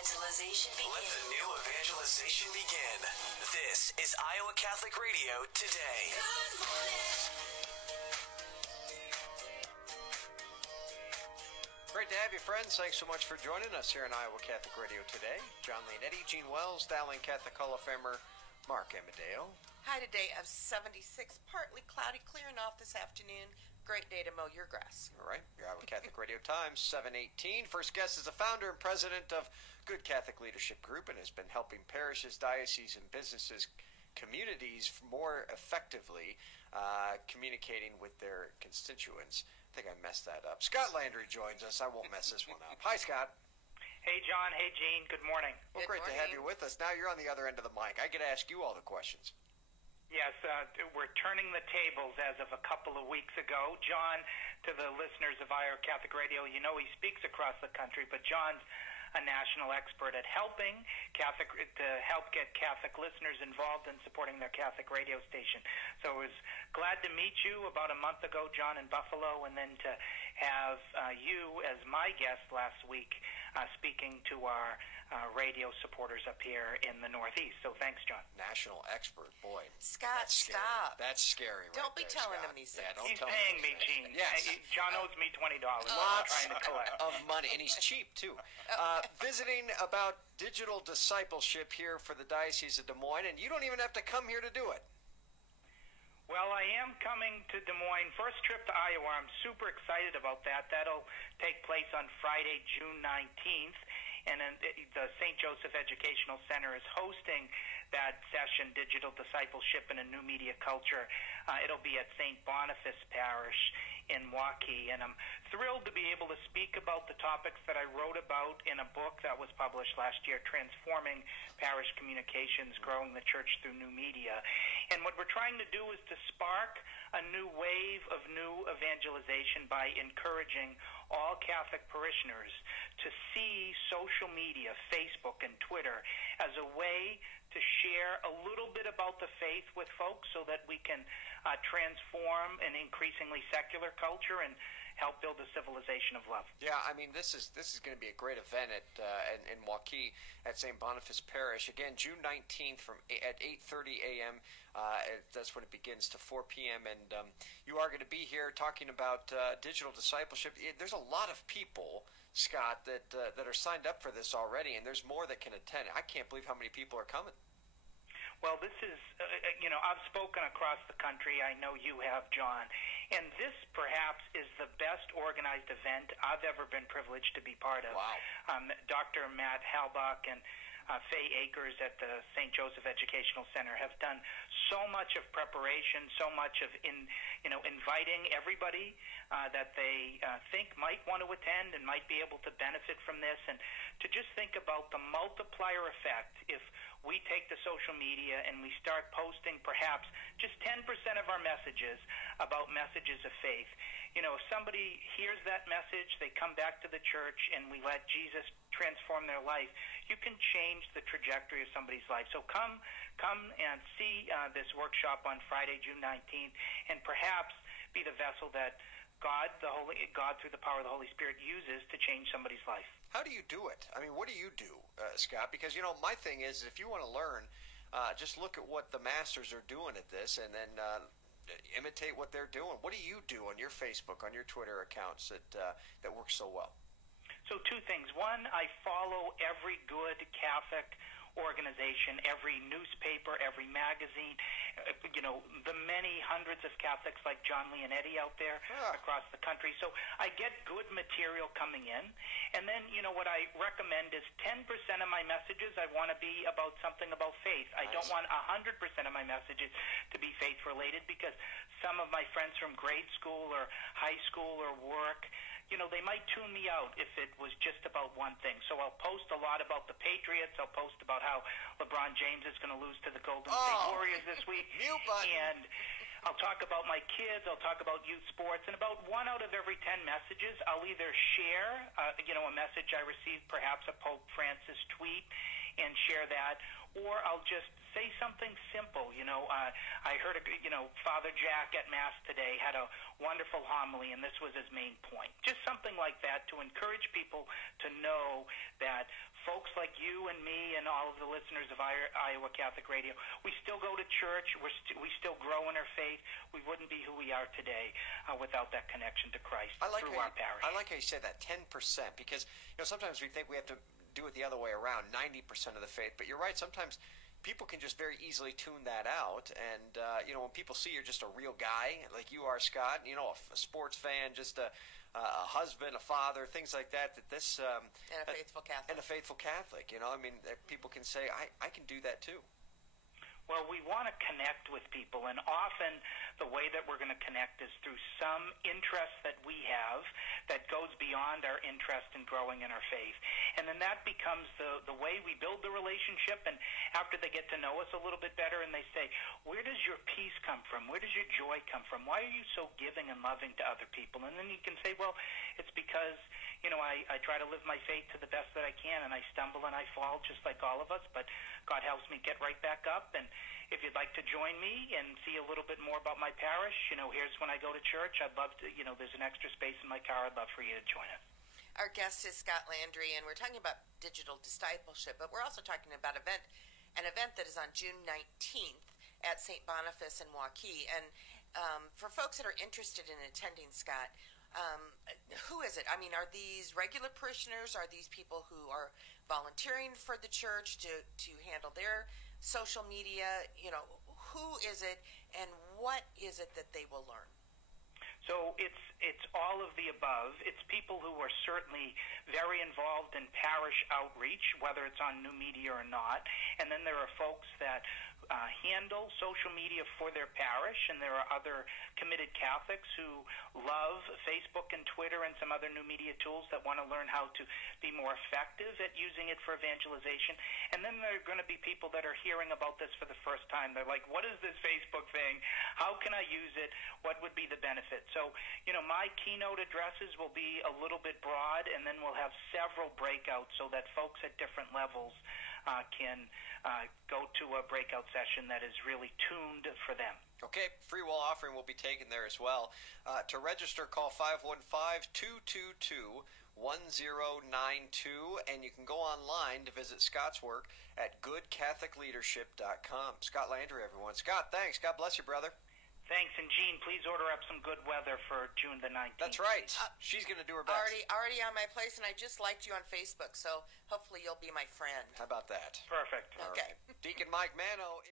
evangelization begin. Let the new evangelization begin. This is Iowa Catholic Radio Today. Good morning. Great to have you, friends. Thanks so much for joining us here on Iowa Catholic Radio Today. John Leonetti, Gene Wells, Dowling Catholic Hall of Famer Mark Amadeo. High today of 76, partly cloudy, clearing off this afternoon. Great day to mow your grass. All right, your Iowa Catholic Radio Times, 7:18. First guest is the founder and president of Good Catholic Leadership Group and has been helping parishes, dioceses, and businesses, communities more effectively communicating with their constituents. I think I messed that up. Scot Landry joins us. I won't mess this one up. Hi, Scott. Hey, John. Hey, Gene. Good morning. Well, great to have you with us. Now you're on the other end of the mic. I get to ask you all the questions. Yes, we're turning the tables as of a couple of weeks ago. John, to the listeners of Iowa Catholic Radio, you know he speaks across the country, but John's a national expert at helping to help get Catholic listeners involved in supporting their Catholic radio station. So I was glad to meet you about a month ago, John, in Buffalo, and then to have you as my guest last week speaking to our radio supporters up here in the Northeast. So thanks, John. National expert, boy. Scott, stop. That's scary. Don't be telling Scott. him these Yeah, things. don't He's tell paying him. me, Gene. Yes. John owes me $20. I'm Lots trying to collect. of money, and he's cheap, too. Visiting about digital discipleship here for the Diocese of Des Moines, and you don't even have to come here to do it. Well, I am coming to Des Moines. First trip to Iowa. I'm super excited about that. That'll take place on Friday, June 19th. And then the St. Joseph Educational Center is hosting that session, Digital Discipleship in a New Media Culture. It'll be at St. Boniface Parish in Waukee. And I'm thrilled to be able to speak about the topics that I wrote about in a book that was published last year, Transforming Parish Communications, Growing the Church Through New Media. And what we're trying to do is to spark a new wave of new evangelization by encouraging all Catholic parishioners to see social media, Facebook and Twitter, as a way to share a little bit about the faith with folks so that we can transform an increasingly secular culture and help build a civilization of love. Yeah, I mean, this is going to be a great event in Waukee at St. Boniface Parish. Again, June 19th at 8:30 a.m. That's when it begins to 4 p.m. And you are going to be here talking about digital discipleship. There's a lot of people, Scott, that are signed up for this already, and there's more that can attend. I can't believe how many people are coming. Well, this is, I've spoken across the country. I know you have, John. And this, perhaps, is the best organized event I've ever been privileged to be part of. Wow. Dr. Matt Halbach and Faye Akers at the St. Joseph Educational Center have done so much of preparation, so much of inviting everybody that they think might want to attend and might be able to benefit from this, and to just think about the multiplier effect if we take the social media and we start posting perhaps just 10% of our messages about messages of faith. You know, if somebody hears that message, they come back to the church and we let Jesus transform their life, you can change the trajectory of somebody's life. So come and see this workshop on Friday, June 19th, and perhaps be the vessel that God through the power of the Holy Spirit uses to change somebody's life. How do you do it? I mean, what do you do, Scott? Because, my thing is, if you want to learn, just look at what the masters are doing at this and then imitate what they're doing. What do you do on your Facebook, on your Twitter accounts that work so well? So two things. One, I follow every good Catholic organization, every newspaper, every magazine, the many hundreds of Catholics like John Leonetti out there across the country. So I get good material coming in. And then, what I recommend is 10% of my messages I want to be about something about faith. I don't want 100% of my messages to be faith-related because some of my friends from grade school or high school or work, they might tune me out if it was just about one thing. So I'll post a lot about the Patriots. I'll post about how LeBron James is going to lose to the Golden State Warriors this week. Mute button. And I'll talk about my kids. I'll talk about youth sports. And about 1 out of every 10 messages, I'll either share, a message I received, perhaps a Pope Francis tweet, and share that, or I'll just say something simple. I heard, Father Jack at Mass today had a wonderful homily, and this was his main point. Just something like that to encourage people to know that folks like you and me and all of the listeners of Iowa Catholic Radio, we still go to church. We still grow in our faith. We wouldn't be who we are today without that connection to Christ through our parish. I like how you said that, 10%, because sometimes we think we have to do it the other way around, 90% of the faith. But you're right, sometimes people can just very easily tune that out. And, when people see you're just a real guy, like you are, Scott, a sports fan, just a husband, a father, things like that, and a faithful Catholic. People can say, I can do that too. Well, we want to connect with people, and often the way that we're going to connect is through some interest that we have that goes beyond our interest in growing in our faith. And then that becomes the way we build the relationship, and after they get to know us a little bit better and they say, where does your peace come from? Where does your joy come from? Why are you so giving and loving to other people? And then you can say, well, it's because, I try to live my faith to the best that I can, and I stumble and I fall just like all of us, but God helps me get right back up. And if you'd like to join me and see a little bit more about my parish, here's when I go to church. I'd love to, there's an extra space in my car. I'd love for you to join us. Our guest is Scot Landry, and we're talking about digital discipleship, but we're also talking about an event that is on June 19th at St. Boniface in Waukee. And for folks that are interested in attending, Scott, who is it? I mean, are these regular parishioners? Are these people who are volunteering for the church to handle their social media? Who is it, and what is it that they will learn? So it's all of the above. It's people who are certainly very involved in parish outreach, whether it's on new media or not. And then there are folks that handle social media for their parish, and there are other committed Catholics who love Facebook and Twitter and some other new media tools that want to learn how to be more effective at using it for evangelization. And then there are going to be people that are hearing about this for the first time. They're like, what is this Facebook thing? How can I use it? What would be the benefit? So, my keynote addresses will be a little bit broad, and then we'll have several breakouts so that folks at different levels can go to a breakout session that is really tuned for them. Okay, free will offering will be taken there as well. To register, call 515-222-1092, and you can go online to visit Scott's work at goodcatholicleadership.com. Scot Landry, everyone. Scott, thanks. God bless you, brother. Thanks, and Jean, please order up some good weather for June the 19th. That's right. She's going to do her best. Already on my place, and I just liked you on Facebook, so hopefully you'll be my friend. How about that? Perfect. Okay. Right. Deacon Mike Mano.